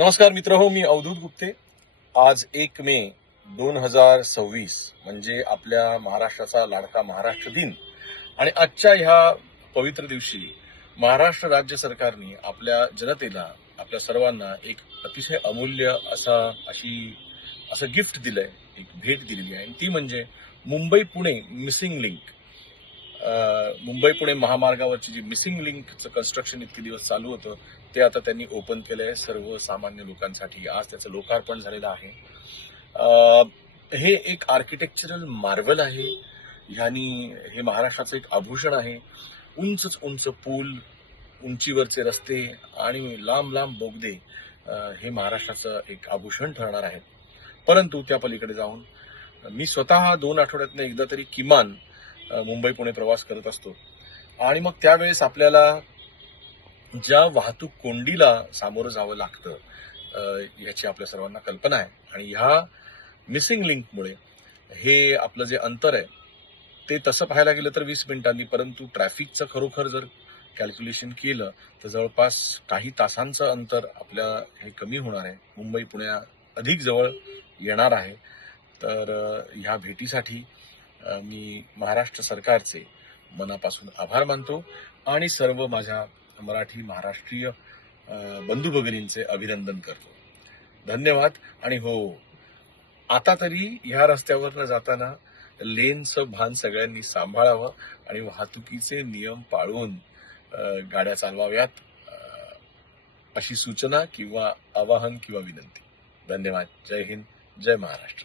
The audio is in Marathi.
नमस्कार मित्र हो, मी अवधूत गुप्ते. आज 1 मे 2026 म्हणजे आपल्या महाराष्ट्राचा लाडका महाराष्ट्र दिन. आणि आजच्या ह्या पवित्र दिवशी महाराष्ट्र राज्य सरकारने आपल्या जनतेला, आपल्या सर्वांना एक अतिशय अमूल्य असं गिफ्ट दिलंय, एक भेट दिलेली आहे. आणि ती म्हणजे मुंबई पुणे मिसिंग लिंक. मुंबई पुणे महामार्गावरची जी मिसिंग लिंकचं कन्स्ट्रक्शन इतके दिवस चालू होतं, ते आता त्यांनी ओपन केलंय सर्वसामान्य लोकांसाठी. आज त्याचं लोकार्पण झालेलं आहे. हे एक आर्किटेक्चरल मार्वल आहे. हे महाराष्ट्राचं एक आभूषण आहे. उंच उंच पूल, उंचीवरचे रस्ते आणि लांब लांब बोगदे हे महाराष्ट्राचं एक आभूषण ठरणार आहे. परंतु त्या पलीकडे जाऊन मी स्वतः 2 आठवड्यातनं एकदा तरी किमान मुंबई पुणे प्रवास करत असतो. आणि मग त्यावेळेस आपल्याला ज्या वाहतूक कोंडीला सामोरं जावं लागतं याची आपल्या सर्वांना कल्पना आहे. आणि ह्या मिसिंग लिंकमुळे हे आपलं जे अंतर आहे ते तसं पाहायला गेलं तर 20 मिनिटांनी, परंतु ट्रॅफिकचं खरोखर जर कॅल्क्युलेशन केलं तर जवळपास काही तासांचं अंतर आपल्या हे कमी होणार आहे. मुंबई पुण्या अधिक जवळ येणार आहे. तर ह्या भेटीसाठी मी महाराष्ट्र सरकारचे मनापासून आभार मानतो आणि सर्व माझ्या मराठी महाराष्ट्रीय बंधू भगिनींचे अभिनंदन करतो. धन्यवाद. आणि हो, आता तरी ह्या रस्त्यावर जाताना लेनचं भान सगळ्यांनी सांभाळावं आणि वाहतुकीचे नियम पाळून गाड्या चालवाव्यात अशी सूचना किंवा आवाहन किंवा विनंती. धन्यवाद. जय हिंद, जय महाराष्ट्र.